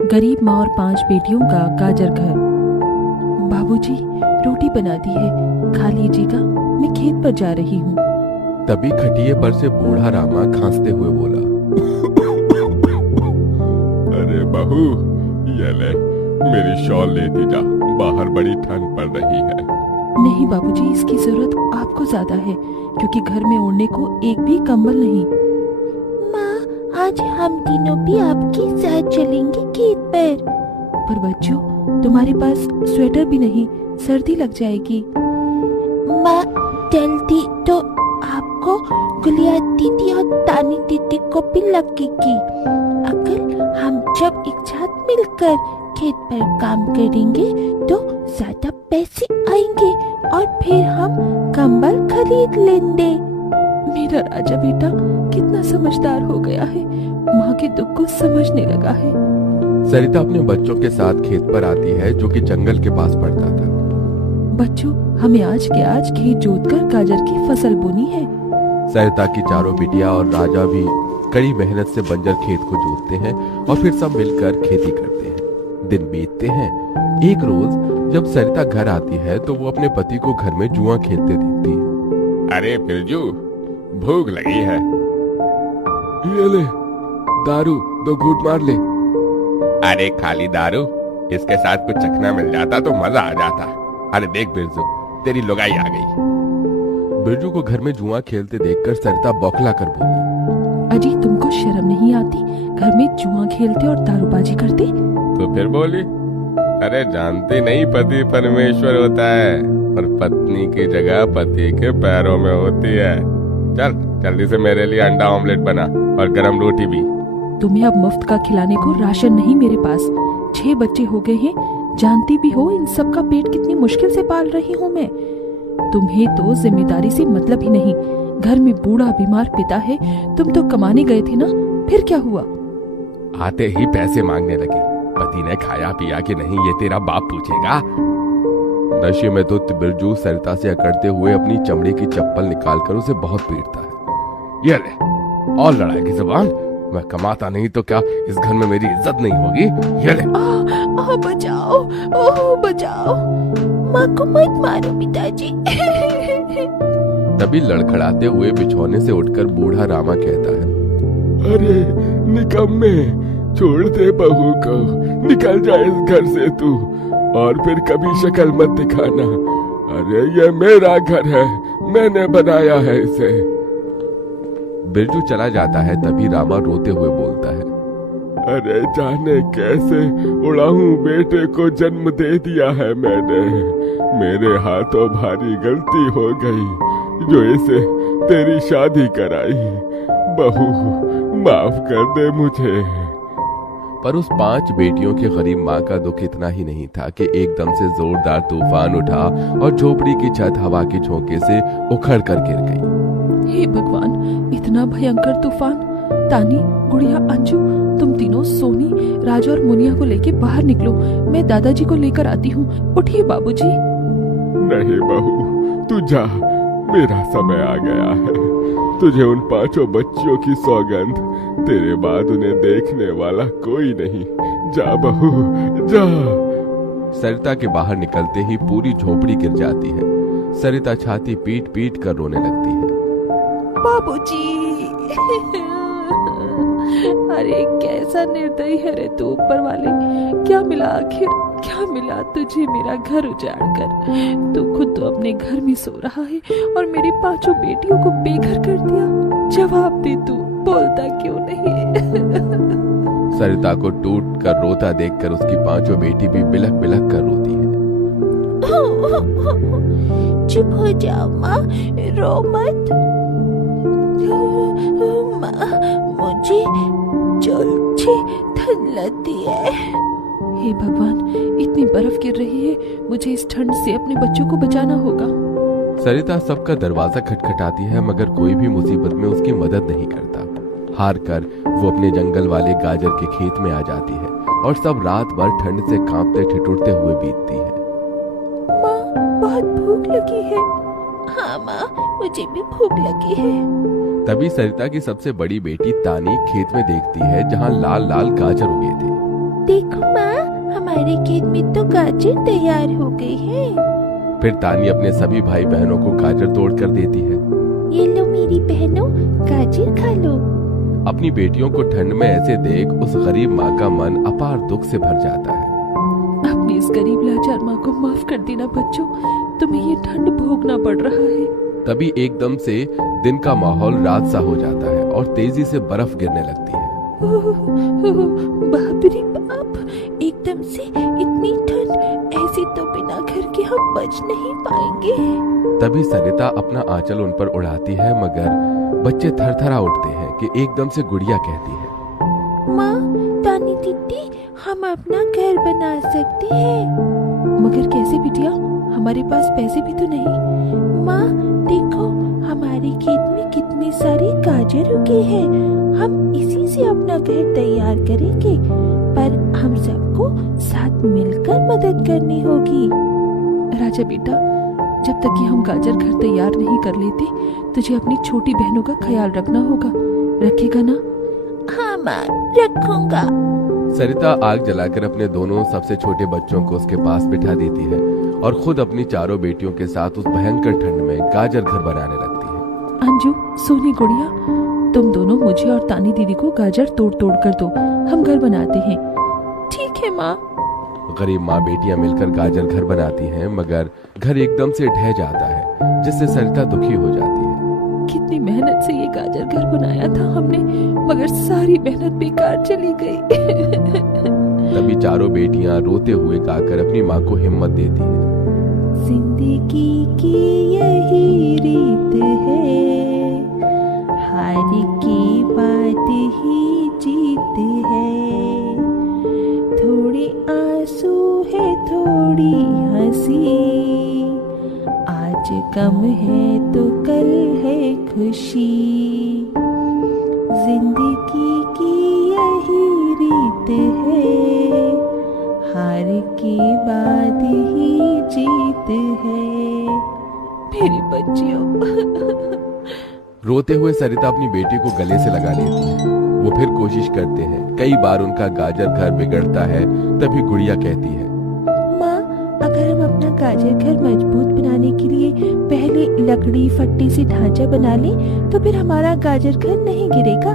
गरीब माँ और 5 बेटियों का गाजर घर। बाबूजी, रोटी बना दी है, खा लीजिएगा, मैं खेत पर जा रही हूँ। तभी खटिये पर से बूढ़ा रामा खांसते हुए बोला, अरे बहू, ये ले, मेरी शॉल लेती जा, बाहर बड़ी ठंड पड़ रही है। नहीं बाबूजी, इसकी जरूरत आपको ज्यादा है, क्योंकि घर में ओढ़ने को एक भी कंबल नहीं। माँ, आज हम तीनों भी आपके साथ चलेंगे खेत पर बच्चों, तुम्हारे पास स्वेटर भी नहीं, सर्दी लग जाएगी। माँ, जल्दी तो आपको गुलिया दीदी और तानी दीदी को भी लगेगी। अगर हम जब एक साथ मिलकर खेत पर काम करेंगे तो ज्यादा पैसे आएंगे और फिर हम कंबल खरीद लेंगे। मेरा राजा बेटा कितना समझदार हो गया है, माँ के दुख को समझने लगा है। सरिता अपने बच्चों के साथ खेत पर आती है, जो कि जंगल के पास पड़ता था। बच्चों, हमें आज के आज खेत जोतकर गाजर की फसल बोनी है। सरिता की चारों बिटिया और राजा भी कड़ी मेहनत से बंजर खेत को जोतते हैं और फिर सब मिलकर खेती करते हैं। दिन बीतते हैं। एक रोज जब सरिता घर आती है तो वो अपने पति को घर में जुआ खेलते देखती है। अरे बिरजू, भूख लगी है। ये ले, दारू 2 घूंट मार ले। अरे खाली दारू, इसके साथ कुछ चखना मिल जाता तो मजा आ जाता। अरे देख बिरजू, तेरी लुगाई आ गई। बिरजू को घर में जुआ खेलते देखकर सरिता बौखला कर बोली, अजी, तुमको शर्म नहीं आती? घर में जुआ खेलते और दारूबाजी करते? तो फिर बोली, अरे जानती नहीं, पति परमेश्वर होता है और पत्नी की जगह पति के पैरों में होती है। चल जल्दी से मेरे लिए अंडा ऑमलेट बना और गरम रोटी भी। तुम्हें अब मुफ्त का खिलाने को राशन नहीं मेरे पास। 6 बच्चे हो गए हैं, जानती भी हो इन सब का पेट कितनी मुश्किल से पाल रही हूँ मैं। तुम्हें तो जिम्मेदारी से मतलब ही नहीं। घर में बूढ़ा बीमार पिता है, तुम तो कमाने गए थे ना, फिर क्या हुआ? आते ही पैसे मांगने लगी। पति ने खाया पिया कि नहीं, ये तेरा बाप पूछेगा। नशे में तो बिरजू सरिता से अकड़ते हुए अपनी चमड़े की चप्पल निकालकर उसे बहुत पीटता है। ये ले, और लड़ाई की जुबान। मैं कमाता नहीं तो क्या इस घर में मेरी इज्जत नहीं होगी? ये ले। बचाओ, ओह बचाओ, माँ को मत मारो पिताजी। तभी लड़खड़ाते हुए बिछौने से उठकर बूढ़ा रामा कहता है, अरे निकम्मे, छोड़ दे बहू को, निकल जा इस घर से तू, और फिर कभी शक्ल मत दिखाना। अरे ये मेरा घर है, मैंने बनाया है इसे। बिरजू चला जाता है। तभी रामा रोते हुए बोलता है, अरे जाने कैसे उड़ाऊं बेटे को जन्म दे दिया है मैंने। मेरे हाथों भारी गलती हो गई जो इसे तेरी शादी कराई। बहू, माफ कर दे मुझे। पर उस 5 बेटियों की गरीब माँ का दुख इतना ही नहीं था कि एकदम से जोरदार तूफान उठा और झोपड़ी की छत हवा के झोंके से उखड़ कर गिर गई। हे भगवान, इतना भयंकर तूफान! तानी, गुड़िया, अंजू, तुम तीनों सोनी, राजा और मुनिया को लेके बाहर निकलो, मैं दादाजी को लेकर आती हूँ। उठिए बाबूजी। नहीं बहू, तू जा, मेरा समय आ गया है। तुझे उन 5 बच्चियों की सौगंध, तेरे बाद उन्हें देखने वाला कोई नहीं। जा बहू, जा। सरिता के बाहर निकलते ही पूरी झोपड़ी गिर जाती है। सरिता छाती पीट पीट कर रोने लगती है। बाबूजी, अरे कैसा निर्दयी है रे तू ऊपर वाले। क्या मिला आखिर, क्या मिला तुझे मेरा घर उजाड़ कर? तू खुद तो अपने घर में सो रहा है और मेरी 5 बेटियों को बेघर कर दिया। जवाब दे, तू बोलता क्यों नहीं? सरिता को टूट कर रोता देखकर उसकी 5 बेटी भी बिलख बिलख कर रोती है। चुप हो जाओ माँ, रो मत। मुझे जोर ठंड लगती है। हे भगवान, इतनी बर्फ गिर रही है, मुझे इस ठंड से अपने बच्चों को बचाना होगा। सरिता सबका दरवाजा खटखटाती है, मगर कोई भी मुसीबत में उसकी मदद नहीं करता। हार कर वो अपने जंगल वाले गाजर के खेत में आ जाती है और सब रात भर ठंड से कांपते ठिठुरते हुए बीतती है। माँ, बहुत भूख लगी है। हाँ माँ, मुझे भी भूख लगी है। तभी सरिता की सबसे बड़ी बेटी तानी खेत में देखती है जहाँ लाल लाल गाजर उगे थे। देखो माँ, हमारे खेत में तो गाजर तैयार हो गई है। फिर तानी अपने सभी भाई बहनों को गाजर तोड़ कर देती है। ये लो मेरी बहनों, गाजर खा लो। अपनी बेटियों को ठंड में ऐसे देख उस गरीब माँ का मन अपार दुख से भर जाता है। अपनी इस गरीब लाचार माँ को माफ कर देना बच्चों, तुम्हें ये ठंड भोगना पड़ रहा है। तभी एकदम से दिन का माहौल रात सा हो जाता है और तेजी से बर्फ गिरने लगती है। बाप रे बाप, एकदम से इतनी ठंड, ऐसे तो बिना घर के हम बच नहीं पाएंगे। तभी सरिता अपना आंचल उन पर उड़ाती है, मगर बच्चे थरथरा उठते हैं कि एकदम से गुड़िया कहती है, माँ, तानी दीदी, हम अपना घर बना सकते हैं। मगर कैसे बिटिया, हमारे पास पैसे भी तो नहीं। माँ देखो, हमारे खेत में कितने सारे गाजर उगे हैं, हम इसी से अपना घर तैयार करेंगे, पर हम सबको साथ मिलकर मदद करनी होगी। राजा बेटा, जब तक कि हम गाजर घर तैयार नहीं कर लेते, तुझे अपनी छोटी बहनों का ख्याल रखना होगा। रखेगा ना? हाँ माँ, रखूंगा। सरिता आग जलाकर अपने दोनों सबसे छोटे बच्चों को उसके पास बिठा देती है और खुद अपनी चारों बेटियों के साथ उस भयंकर ठंड में गाजर घर बनाने लगती है। अंजू, सोनी, गुड़िया, तुम दोनों मुझे और तानी दीदी को गाजर तोड़ तोड़ कर दो, हम घर बनाते हैं। ठीक है माँ। गरीब माँ बेटियां मिलकर गाजर घर बनाती हैं, मगर घर एकदम से ढह जाता है, जिससे सरिता दुखी हो जाती है। कितनी मेहनत से ये गाजर घर बनाया था हमने, मगर सारी मेहनत बेकार चली गई। तभी चारों बेटियां रोते हुए गाकर अपनी माँ को हिम्मत देती हैं। जिंदगी की यही रीत है, हार के बाद ही जीत है। थोड़ी आंसू है, थोड़ी हंसी, आज गम है तो कल है खुशी। जिंदगी की यही रीत है, हार के बाद ही जीत है। मेरी बच्चियों। रोते हुए सरिता अपनी बेटी को गले से लगा लेती है। वो फिर कोशिश करते हैं, कई बार उनका गाजर घर बिगड़ता है। तभी गुड़िया कहती है, माँ, अगर हम अपना गाजर घर मजबूत बनाने के लिए पहले लकड़ी फट्टी से ढांचा बना लें, तो फिर हमारा गाजर घर नहीं गिरेगा।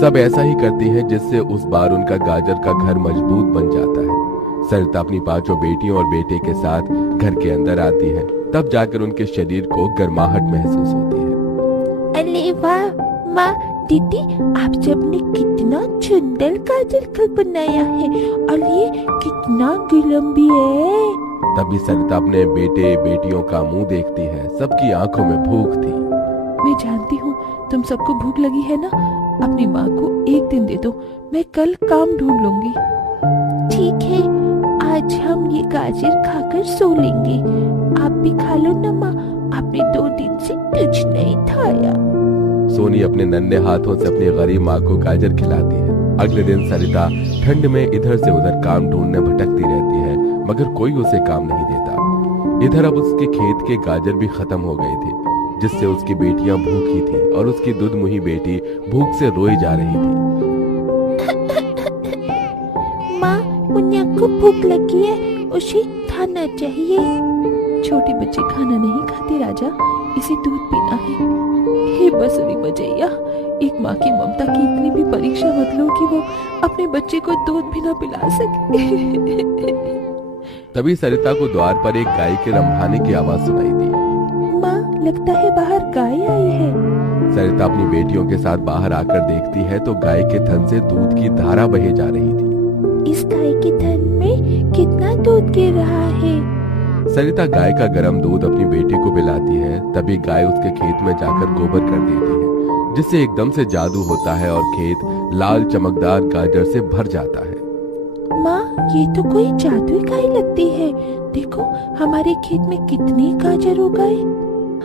सब ऐसा ही करती हैं, जिससे उस बार उनका गाजर का घर मजबूत बन जाता है। सरिता अपनी पांचों बेटियों और बेटे के साथ घर के अंदर आती है, तब जाकर उनके शरीर को गर्माहट महसूस होती है। अरे वाह माँ, दीदी, आप सबने कितना सुंदर गाजर घर बनाया है, और ये कितना गर्म भी है। तभी सरिता अपने बेटे बेटियों का मुंह देखती है, सबकी आंखों में भूख थी। मैं जानती हूँ तुम सबको भूख लगी है ना, अपनी माँ को एक दिन दे दो, मैं कल काम ढूंढ लूंगी। ठीक है, आज हम ये गाजर खाकर सो लेंगे। आप भी खा लो ना माँ, आपने 2 दिन से कुछ नहीं खाया। सोनी अपने नन्हे हाथों से अपनी गरीब माँ को गाजर खिलाती है। अगले दिन सरिता ठंड में इधर से उधर काम ढूंढने भटकती रहती है, मगर कोई उसे काम नहीं देता। इधर अब उसके खेत के गाजर भी खत्म हो गए थे, जिससे उसकी बेटियां भूखी थी और उसकी दुधमुही बेटी भूख से रोई जा रही थी। माँ, मुन्या को भूख लगी है, उसे खाना चाहिए। छोटे बच्चे खाना नहीं खाते राजा, इसे दूध पीना है। हे बसुरी बजैया, एक माँ की ममता की इतनी भी परीक्षा मत लो कि वो अपने बच्चे को दूध भी ना पिला सके। तभी सरिता को द्वार पर एक गाय के रंभाने की आवाज सुनाई दी। माँ, लगता है बाहर गाय आई है। सरिता अपनी बेटियों के साथ बाहर आकर देखती है तो गाय के थन से दूध की धारा बहे जा रही थी। इस गाय के थन में कितना दूध गिर रहा है। सरिता गाय का गर्म दूध अपनी बेटी को पिलाती है। तभी गाय उसके खेत में जाकर गोबर कर देती है, जिससे एकदम से जादू होता है और खेत लाल चमकदार गाजर से भर जाता है। माँ, ये तो कोई जादुई गाय लगती है। देखो, हमारे खेत में कितने गाजर हो गए।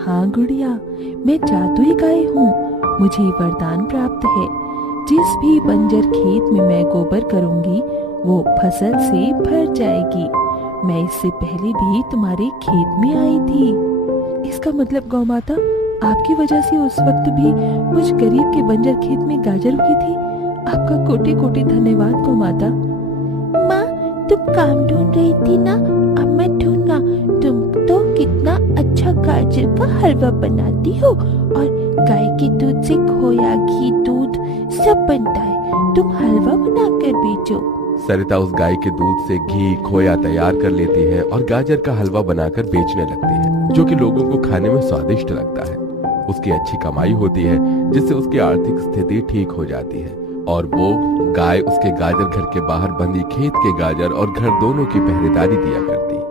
हाँ गुड़िया, मैं जादुई गाय हूँ, मुझे वरदान प्राप्त है। जिस भी बंजर खेत में मैं गोबर करूँगी, वो फसल से भर जाएगी। मैं इससे पहले भी तुम्हारे खेत में आई थी। इसका मतलब गौ माता, आपकी वजह से उस वक्त भी मुझ गरीब के बंजर खेत में गाजर उगी थी। आपका कोटि कोटि धन्यवाद गौ माता। तुम काम ढूंढ रही थी ना, अब मैं ढूंढना। तुम तो कितना अच्छा गाजर का हलवा बनाती हो, और गाय के दूध से खोया, घी, दूध सब बनता है। तुम हलवा बनाकर बेचो। सरिता उस गाय के दूध से घी, खोया तैयार कर लेती है और गाजर का हलवा बनाकर बेचने लगती है, जो कि लोगों को खाने में स्वादिष्ट लगता है। उसकी अच्छी कमाई होती है, जिससे उसकी आर्थिक स्थिति ठीक हो जाती है और वो गाय उसके गाजर घर के बाहर बंधी खेत के गाजर और घर दोनों की पहरेदारी दिया करती है।